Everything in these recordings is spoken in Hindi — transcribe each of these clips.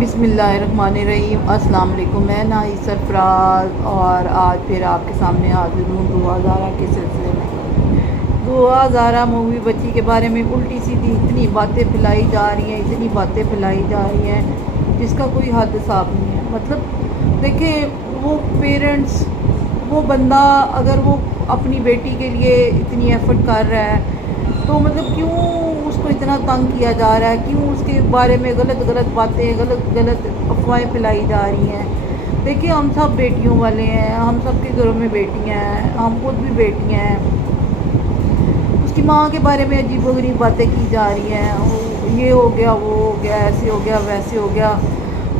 बिस्मिल्लाहिर्रहमानिर्रहीम। अस्सलाम वालेकुम। मैं नाहिद सरफराज और आज फिर आपके सामने हाजिर हूँ दुआ ज़ारा के सिलसिले में। दुआ ज़ारा मूवी बच्ची के बारे में उल्टी सीधी इतनी बातें फैलाई जा रही हैं, इतनी बातें फैलाई जा रही हैं जिसका कोई हद हिसाब नहीं है। मतलब देखें, वो पेरेंट्स, वो बंदा अगर वो अपनी बेटी के लिए इतनी एफर्ट कर रहा है तो मतलब क्यों उसको इतना तंग किया जा रहा है, क्यों उसके बारे में गलत गलत बातें, गलत अफवाहें फैलाई जा रही हैं। देखिए, हम सब बेटियों वाले हैं, हम सब के घरों में बेटियां हैं, हम खुद भी बेटियां हैं। उसकी माँ के बारे में अजीबोगरीब बातें की जा रही हैं, ये हो गया, वो हो गया, ऐसे हो गया, वैसे हो गया,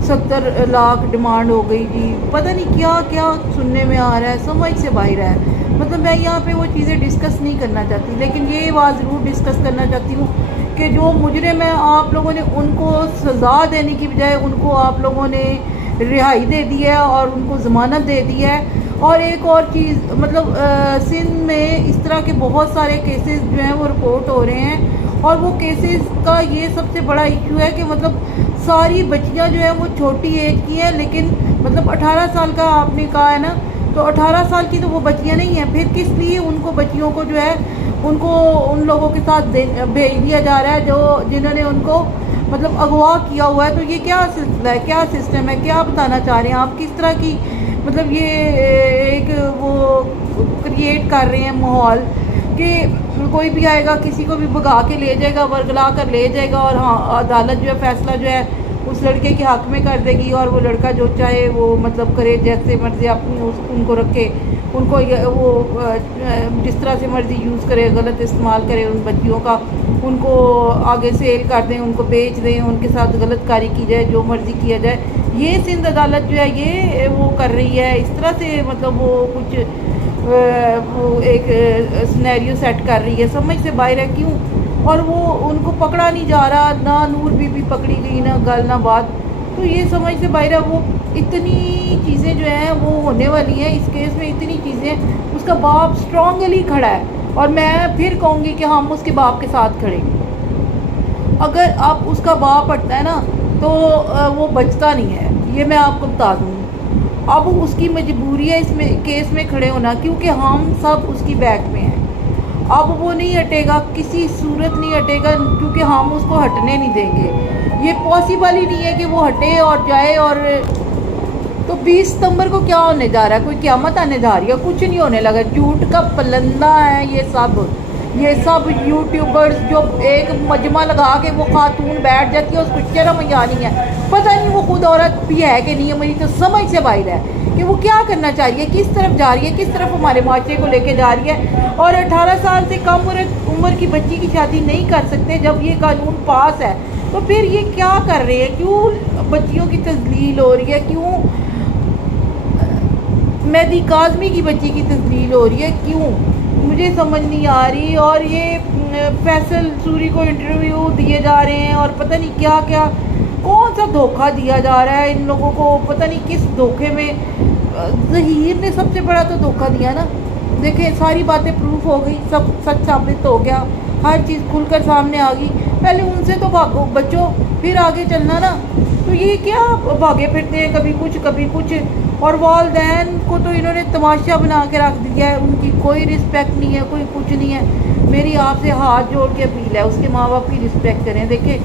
70 लाख डिमांड हो गई जी, पता नहीं क्या क्या सुनने में आ रहा है, समझ से बाहर है। मतलब मैं यहाँ पे वो चीज़ें डिस्कस नहीं करना चाहती, लेकिन ये बात ज़रूर डिस्कस करना चाहती हूँ कि जो मुजरिम है, आप लोगों ने उनको सज़ा देने की बजाय उनको आप लोगों ने रिहाई दे दी है और उनको ज़मानत दे दी है। और एक और चीज़, मतलब सिंध में इस तरह के बहुत सारे केसेस जो हैं वो रिपोर्ट हो रहे हैं और वो केसेस का ये सबसे बड़ा इशू है कि मतलब सारी बच्चियाँ जो है वो छोटी एज की हैं, लेकिन मतलब 18 साल का आपने कहा है ना, तो 18 साल की तो वो बच्चियाँ नहीं हैं, फिर किस लिए उनको बच्चियों को जो है उनको उन लोगों के साथ भेज दिया जा रहा है जो जिन्होंने उनको मतलब अगवा किया हुआ है। तो ये क्या सिलसिला है, क्या सिस्टम है, क्या बताना चाह रहे हैं आप, किस तरह की मतलब ये एक वो क्रिएट कर रहे हैं माहौल कि कोई भी आएगा किसी को भी भगा के ले जाएगा, वर्गला कर ले जाएगा और हाँ, अदालत जो है फैसला जो है उस लड़के के हक में कर देगी और वो लड़का जो चाहे वो मतलब करे, जैसे मर्जी अपनी उनको रखे, उनको वो जिस तरह से मर्जी यूज़ करे, गलत इस्तेमाल करे उन बच्चियों का, उनको आगे सेल कर दें, उनको बेच दें, उनके साथ गलत कारी की जाए, जो मर्जी किया जाए। ये सिंध अदालत जो है ये वो कर रही है इस तरह से, मतलब वो कुछ वो एक सिनेरियो सेट कर रही है, समझ से बाहर है। क्यों? और वो उनको पकड़ा नहीं जा रहा, ना नूर बीबी पकड़ी गई, ना गल ना बात, तो ये समझ से बाहर है। वो इतनी चीज़ें जो हैं वो होने वाली हैं इस केस में, इतनी चीज़ें, उसका बाप स्ट्रांगली खड़ा है और मैं फिर कहूँगी कि हम उसके बाप के साथ खड़े। अगर आप उसका बाप हटता है ना तो वो बचता नहीं है, ये मैं आपको बता दूँ। अब उसकी मजबूरी है इसमें केस में खड़े होना, क्योंकि हम सब उसकी बैक में हैं। अब वो नहीं हटेगा, किसी सूरत नहीं हटेगा, क्योंकि हम उसको हटने नहीं देंगे। ये पॉसिबल ही नहीं है कि वो हटे और जाए। और तो 20 सितंबर को क्या होने जा रहा है, कोई क़यामत आने जा रही है? कुछ नहीं होने लगा, झूठ का पलंदा है ये सब यूट्यूबर्स जो एक मजमा लगा के वो खातून बैठ जाती है, उसको शर्म आनी है, पता नहीं वो खुद औरत भी है कि नहीं है, मेरी तो समझ से बाहर है कि वो क्या करना चाह रही है, किस तरफ जा रही है, किस तरफ हमारे माशरे को लेके जा रही है। और 18 साल से कम उम्र की बच्ची की शादी नहीं कर सकते जब ये कानून पास है, तो फिर ये क्या कर रहे हैं? क्यों बच्चियों की तजलील हो रही है? क्यों मेहदी काज़मी की बच्ची की तजलील हो रही है? क्यों? मुझे समझ नहीं आ रही। और ये फैसल सूरी को इंटरव्यू दिए जा रहे हैं और पता नहीं क्या क्या, कौन सा धोखा दिया जा रहा है इन लोगों को, पता नहीं किस धोखे में। ज़हीर ने सबसे बड़ा तो धोखा दिया ना। देखें, सारी बातें प्रूफ हो गई, सब सच साबित हो गया, हर चीज़ खुलकर सामने आ गई। पहले उनसे तो भागो बच्चों, फिर आगे चलना ना। तो ये क्या भागे फिरते हैं, कभी कुछ कभी कुछ। और वालदैन को तो इन्होंने तमाशा बना के रख दिया है, उनकी कोई रिस्पेक्ट नहीं है, कोई कुछ नहीं है। मेरी आपसे हाथ जोड़ के अपील है, उसके माँ बाप की रिस्पेक्ट करें। देखें,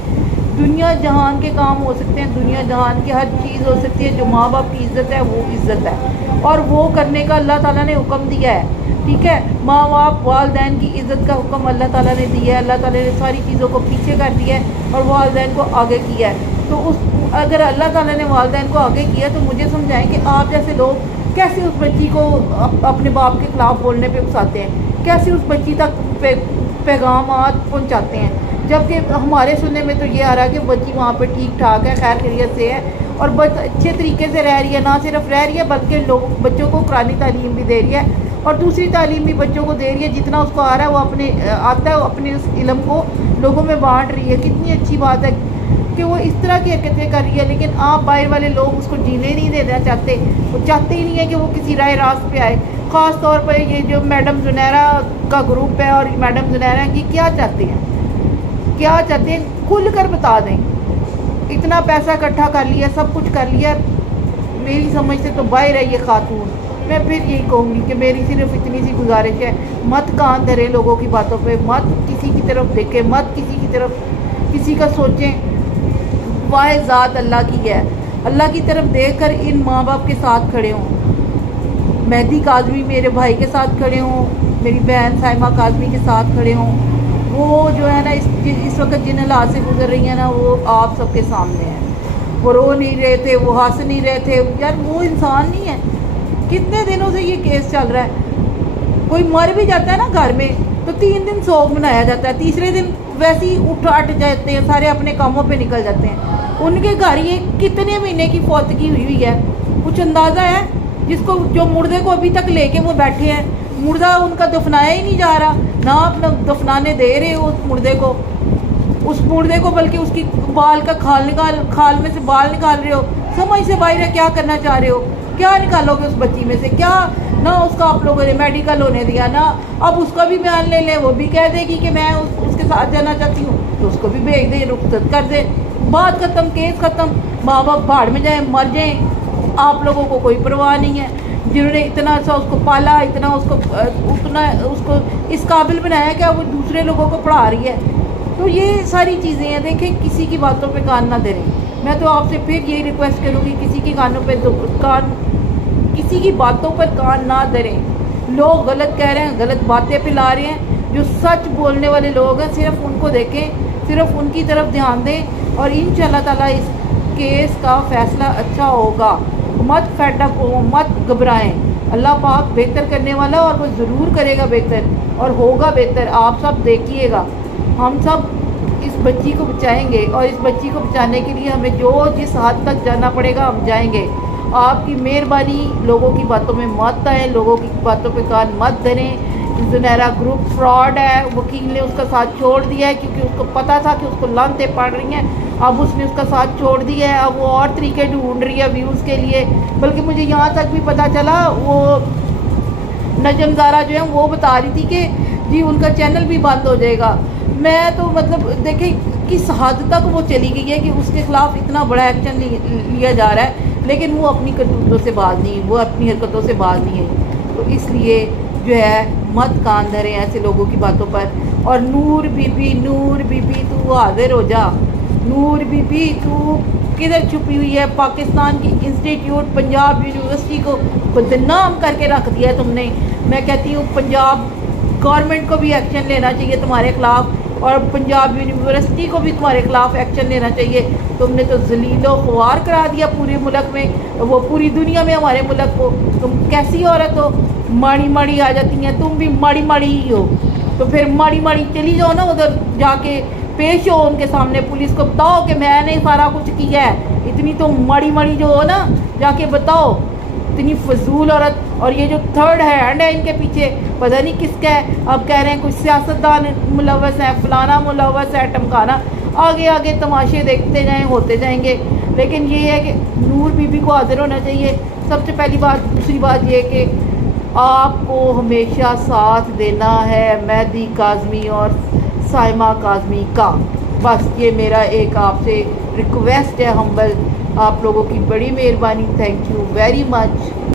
दुनिया जहान के काम हो सकते हैं, दुनिया जहान की हर चीज़ हो सकती है, जो माँ बाप की इज़्ज़त है वो इज़्ज़त है और वो करने का अल्लाह ताला ने हुक्म दिया है। ठीक है, माँ बाप वालदैन की इज़्ज़त का हुक्म अल्लाह ताला ने दिया है, अल्लाह ताला ने सारी चीज़ों को पीछे कर दिया है और वालदैन को आगे किया है। तो अगर अल्लाह ताला ने वालदैन को आगे किया तो मुझे समझाएं कि आप जैसे लोग कैसे उस बच्ची को अपने बाप के ख़िलाफ़ बोलने पे उकसाते हैं, कैसे उस बच्ची तक पैगाम पहुँचाते हैं, जबकि हमारे सुनने में तो ये आ रहा है कि बच्ची वहाँ पे ठीक ठाक है, खैर खैरियत से है और अच्छे तरीके से रह रही है। ना सिर्फ रह रही है बल्कि बच्चों को कुरानी तालीम भी दे रही है और दूसरी तालीम भी बच्चों को दे रही है। जितना उसको आ रहा है वो आता है, वो अपने उस इल्म को लोगों में बांट रही है। कितनी अच्छी बात है कि वो इस तरह की हरकतें कर रही है, लेकिन आप बाहर वाले लोग उसको जीने नहीं देना चाहते। वो चाहते ही नहीं है कि वो किसी राह रास्त पे आए। ख़ास तौर पर ये जो मैडम जुनैरा का ग्रुप है और मैडम जुनैरा की क्या चाहते हैं, क्या चाहते हैं, खुल कर बता दें। इतना पैसा इकट्ठा कर लिया, सब कुछ कर लिया, मेरी समझ से तो बाहर है ये खातून। मैं फिर यही कहूँगी कि मेरी सिर्फ इतनी सी गुजारिश है, मत कान धरे लोगों की बातों पे, मत किसी की तरफ देखें, मत किसी की तरफ किसी का सोचें। वाह ज़ात अल्लाह की है, अल्लाह की तरफ देखकर इन माँ बाप के साथ खड़े हों। मेहदी काज़मी मेरे भाई के साथ खड़े हों, मेरी बहन साइमा काज़मी के साथ खड़े हों। वो जो है ना इस वक्त जिन हालात से गुजर रही है ना, वो आप सबके सामने है। वो रो नहीं रहे थे, वो हंस नहीं रहे थे, यार वो इंसान नहीं है। कितने दिनों से ये केस चल रहा है। कोई मर भी जाता है ना घर में तो 3 दिन सोग मनाया जाता है, तीसरे दिन वैसे ही उठ हट जाते हैं, सारे अपने कामों पे निकल जाते हैं। उनके घर ये कितने महीने की फौतगी हुई है, कुछ अंदाज़ा है? जिसको जो मुर्दे को अभी तक लेके वो बैठे हैं, मुर्दा उनका दफनाया ही नहीं जा रहा, ना अपना दफनाने दे रहे हो उस मुर्दे को, बल्कि उसकी बाल का खाल में से बाल निकाल रहे हो। समझ से बाहर है, क्या करना चाह रहे हो? क्या निकालोगे उस बच्ची में से? क्या ना उसका आप लोगों ने मेडिकल होने दिया, ना अब उसका भी बयान ले ले, वो भी कह देगी कि मैं उसके साथ जाना चाहती हूँ, तो उसको भी भेज दे, रुखसत कर दे, बात खत्म, केस खत्म, माँ बाप भाड़ में जाए, मर जाए, आप लोगों को कोई परवाह नहीं है। जिन्होंने इतना सा उसको पाला, इतना उसको इस काबिल बनाया कि वो दूसरे लोगों को पढ़ा रही है। तो ये सारी चीज़ें हैं। देखें, किसी की बातों पे कान ना धरें। मैं तो आपसे फिर यही रिक्वेस्ट करूँगी, किसी की किसी की बातों पर कान ना धरें। लोग गलत कह रहे हैं, गलत बातें फैला रहे हैं, जो सच बोलने वाले लोग हैं सिर्फ उनको देखें, सिर्फ उनकी तरफ ध्यान दें, और इंशाअल्लाह ताला इस केस का फैसला अच्छा होगा। मत फेडअप हो, मत घबराएं। अल्लाह पाक बेहतर करने वाला, और वो ज़रूर करेगा बेहतर, और होगा बेहतर। आप सब देखिएगा, हम सब इस बच्ची को बचाएंगे, और इस बच्ची को बचाने के लिए हमें जिस हद तक जाना पड़ेगा हम जाएंगे। आपकी मेहरबानी, लोगों की बातों में मत आए, लोगों की बातों पे कान मत धरें। जुनैरा ग्रुप फ्रॉड है, वकील ने उसका साथ छोड़ दिया है, क्योंकि उसको पता था कि उसको लानतें पड़ रही हैं। अब उसने उसका साथ छोड़ दिया है, अब वो और तरीके ढूंढ रही है व्यूज़ के लिए। बल्कि मुझे यहाँ तक भी पता चला, वो नजम ज़ारा जो है वो बता रही थी कि जी उनका चैनल भी बंद हो जाएगा। मैं तो मतलब देखें किस हद तक वो चली गई है कि उसके खिलाफ इतना बड़ा एक्शन लिया जा रहा है, लेकिन वो अपनी करतूतों से बाज नहीं, वो अपनी हरकतों से बाज नहीं है। तो इसलिए जो है मत कान धरें ऐसे लोगों की बातों पर। और नूर बीबी तू हाजिर हो जा। नूर बीबी तू किधर छुपी हुई है? पाकिस्तान की इंस्टीट्यूट पंजाब यूनिवर्सिटी को बदनाम करके रख दिया है तुमने। मैं कहती हूँ पंजाब गवर्नमेंट को भी एक्शन लेना चाहिए तुम्हारे खिलाफ, और पंजाब यूनिवर्सिटी को भी तुम्हारे खिलाफ एक्शन लेना चाहिए। तुमने तो जलीलो ख्वार करा दिया पूरे मुल्क में, वो पूरी दुनिया में हमारे मुल्क को। तुम कैसी औरत हो, माड़ी आ जाती हैं, तुम भी माड़ी ही हो। तो फिर माड़ी चली जाओ ना, उधर जाके पेश हो उनके सामने, पुलिस को बताओ कि मैंने सारा कुछ किया है। इतनी तो माड़ी जो हो ना, जाके बताओ। इतनी फजूल औरत। और ये जो थर्ड हैंड है इनके पीछे, पता नहीं किसका है। अब कह रहे हैं कुछ सियासतदान मुलव्वस है, फलाना मुलव्वस है, टमकाना। आगे तमाशे देखते जाएं, होते जाएंगे। लेकिन ये है कि नूर बीबी को हाजिर होना चाहिए, सबसे पहली बात। दूसरी बात ये कि आपको हमेशा साथ देना है मेहदी काज़मी और साइमा काज़मी का। बस ये मेरा एक आपसे रिक्वेस्ट है हम्बल। आप लोगों की बड़ी मेहरबानी। Thank you very much.